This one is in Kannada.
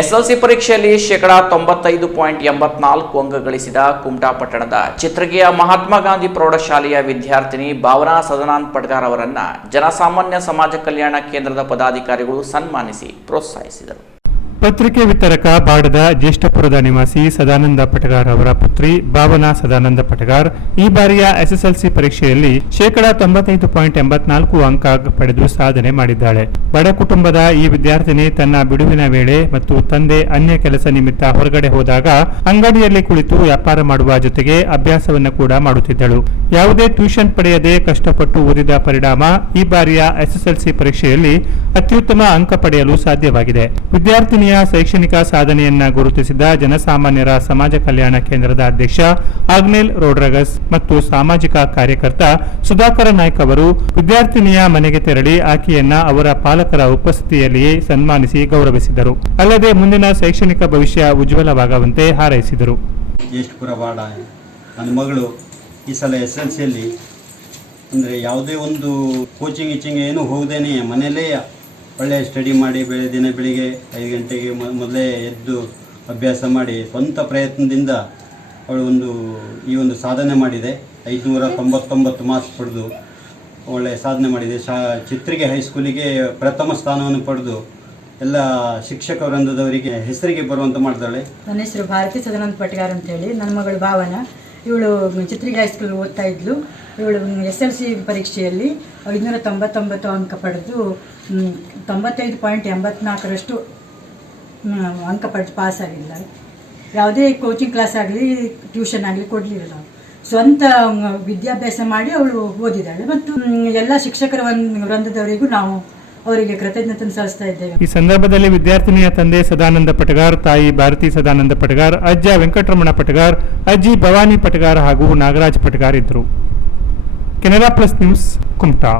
ಎಸ್ಎಲ್ಸಿ ಪರೀಕ್ಷೆಯಲ್ಲಿ ಶೇಕಡಾ ತೊಂಬತ್ತೈದು ಪಾಯಿಂಟ್ ಎಂಬತ್ನಾಲ್ಕು ಅಂಕ ಗಳಿಸಿದ ಕುಮಟಾ ಪಟ್ಟಣದ ಚಿತ್ರಗಿಯ ಮಹಾತ್ಮ ಗಾಂಧಿ ಪ್ರೌಢಶಾಲೆಯ ವಿದ್ಯಾರ್ಥಿನಿ ಭಾವನಾ ಸದನಾನ್ ಪಡ್ಗಾರ್ ಅವರನ್ನ ಜನಸಾಮಾನ್ಯ ಸಮಾಜ ಕಲ್ಯಾಣ ಕೇಂದ್ರದ ಪದಾಧಿಕಾರಿಗಳು ಸನ್ಮಾನಿಸಿ ಪ್ರೋತ್ಸಾಹಿಸಿದರು. ಪತ್ರಿಕೆ ವಿತರಕ ಬಾಡದ ಜ್ಯೇಷ್ಠಪುರದ ನಿವಾಸಿ ಸದಾನಂದ ಪಟಗಾರ್ ಅವರ ಪುತ್ರಿ ಭಾವನಾ ಸದಾನಂದ ಪಟಗಾರ್ ಈ ಬಾರಿಯ ಎಸ್ಎಸ್ಎಲ್ಸಿ ಪರೀಕ್ಷೆಯಲ್ಲಿ ಶೇಕಡಾ ತೊಂಬತ್ತೈದು ಪಾಯಿಂಟ್ ಎಂಬತ್ನಾಲ್ಕು ಅಂಕ ಪಡೆದು ಸಾಧನೆ ಮಾಡಿದ್ದಾಳೆ. ಬಡ ಕುಟುಂಬದ ಈ ವಿದ್ಯಾರ್ಥಿನಿ ತನ್ನ ಬಿಡುವಿನ ವೇಳೆ ಮತ್ತು ತಂದೆ ಅನ್ಯ ಕೆಲಸ ನಿಮಿತ್ತ ಹೊರಗಡೆ ಹೋದಾಗ ಅಂಗಡಿಯಲ್ಲಿ ಕುಳಿತು ವ್ಯಾಪಾರ ಮಾಡುವ ಜೊತೆಗೆ ಅಭ್ಯಾಸವನ್ನು ಕೂಡ ಮಾಡುತ್ತಿದ್ದಳು. ಯಾವುದೇ ಟ್ಯೂಷನ್ ಪಡೆಯದೆ ಕಷ್ಟಪಟ್ಟು ಓದಿದ ಪರಿಣಾಮ ಈ ಬಾರಿಯ ಎಸ್ಎಸ್ಎಲ್ಸಿ ಪರೀಕ್ಷೆಯಲ್ಲಿ ಅತ್ಯುತ್ತಮ ಅಂಕ ಪಡೆಯಲು ಸಾಧ್ಯವಾಗಿದೆ. ವಿದ್ಯಾರ್ಥಿನಿಯ ಶೈಕ್ಷಣಿಕ ಸಾಧನೆಯನ್ನ ಗುರುತಿಸಿದ ಜನಸಾಮಾನ್ಯರ ಸಮಾಜ ಕಲ್ಯಾಣ ಕೇಂದ್ರದ ಅಧ್ಯಕ್ಷ ಆಗ್ನೇಲ್ ರೋಡ್ರಗಸ್ ಮತ್ತು ಸಾಮಾಜಿಕ ಕಾರ್ಯಕರ್ತ ಸುಧಾಕರ ನಾಯ್ಕ ಅವರು ವಿದ್ಯಾರ್ಥಿನಿಯ ಮನೆಗೆ ತೆರಳಿ ಆಕೆಯನ್ನ ಅವರ ಪಾಲಕರ ಉಪಸ್ಥಿತಿಯಲ್ಲಿಯೇ ಸನ್ಮಾನಿಸಿ ಗೌರವಿಸಿದರು. ಅಲ್ಲದೆ ಮುಂದಿನ ಶೈಕ್ಷಣಿಕ ಭವಿಷ್ಯ ಉಜ್ವಲವಾಗುವಂತೆ ಹಾರೈಸಿದರು. ನನ್ನ ಮಗಳು ಈ ಸಲ ಎಸ್ ಎಲ್ ಸಿಯಲ್ಲಿ ಅಂದರೆ ಯಾವುದೇ ಒಂದು ಕೋಚಿಂಗ್ ಈಚಿಂಗ್ ಏನು ಹೋಗದೇನೆ ಮನೆಯಲ್ಲೇ ಒಳ್ಳೆಯ ಸ್ಟಡಿ ಮಾಡಿ ಬೆಳೆ ದಿನ ಬೆಳಿಗ್ಗೆ ಐದು ಗಂಟೆಗೆ ಮೊದಲೇ ಎದ್ದು ಅಭ್ಯಾಸ ಮಾಡಿ ಸ್ವಂತ ಪ್ರಯತ್ನದಿಂದ ಅವಳು ಒಂದು ಈ ಒಂದು ಸಾಧನೆ ಮಾಡಿದೆ. ಐದುನೂರ ತೊಂಬತ್ತೊಂಬತ್ತು ಮಾರ್ಕ್ಸ್ ಪಡೆದು ಒಳ್ಳೆಯ ಸಾಧನೆ ಮಾಡಿದೆ. ಶಾ ಚಿತ್ರಿಗೆ ಹೈಸ್ಕೂಲಿಗೆ ಪ್ರಥಮ ಸ್ಥಾನವನ್ನು ಪಡೆದು ಎಲ್ಲ ಶಿಕ್ಷಕ ವೃಂದದವರಿಗೆ ಹೆಸರಿಗೆ ಬರುವಂತ ಮಾಡಿದಾಳೆ ನನ್ನ ಹೆಸರು ಭಾರತಿ ಸದಾನಂದ ಪಟ್ಗಾರ್ ಅಂತೇಳಿ. ನನ್ನ ಮಗಳು ಭಾವನ. ಇವಳು ಚಿತ್ರಿಗೆ ಹೈಸ್ಕೂಲ್ ಓದ್ತಾ ಇದ್ಲು. ಇವಳು ಎಸ್ ಎಲ್ ಸಿ ಪರೀಕ್ಷೆಯಲ್ಲಿ ಐದುನೂರ ತೊಂಬತ್ತೊಂಬತ್ತು ಅಂಕ ಪಡೆದು ತೊಂಬತ್ತೈದು ಪಾಯಿಂಟ್ ಎಂಬತ್ನಾಲ್ಕರಷ್ಟು ಅಂಕ ಪಡೆದು ಪಾಸಾಗಿಲ್ಲ ಯಾವುದೇ ಕೋಚಿಂಗ್ ಕ್ಲಾಸ್ ಆಗಲಿ ಟ್ಯೂಷನ್ ಆಗಲಿ ಕೊಡಲಿಲ್ಲ ನಾವು ಸ್ವಂತ ವಿದ್ಯಾಭ್ಯಾಸ ಮಾಡಿ ಅವಳು ಓದಿದ್ದಾಳೆ. ಮತ್ತು ಎಲ್ಲ ಶಿಕ್ಷಕರ ಒಂದು ವೃಂದದವರಿಗೂ ನಾವು ಅವರಿಗೆ ಕೃತಜ್ಞತೆ ಸಲ್ಲಿಸ್ತಾ ಇದ್ದೇವೆ. ಈ ಸಂದರ್ಭದಲ್ಲಿ ವಿದ್ಯಾರ್ಥಿನಿಯ ತಂದೆ ಸದಾನಂದ ಪಟಗಾರ್, ತಾಯಿ ಭಾರತಿ ಸದಾನಂದ ಪಟಗಾರ್, ಅಜ್ಜ ವೆಂಕಟರಮಣ ಪಟಗಾರ್, ಅಜ್ಜಿ ಭವಾನಿ ಪಟಗಾರ್ ಹಾಗೂ ನಾಗರಾಜ್ ಪಟಗಾರ್ ಇದ್ದರು. Canara plus news Kumta.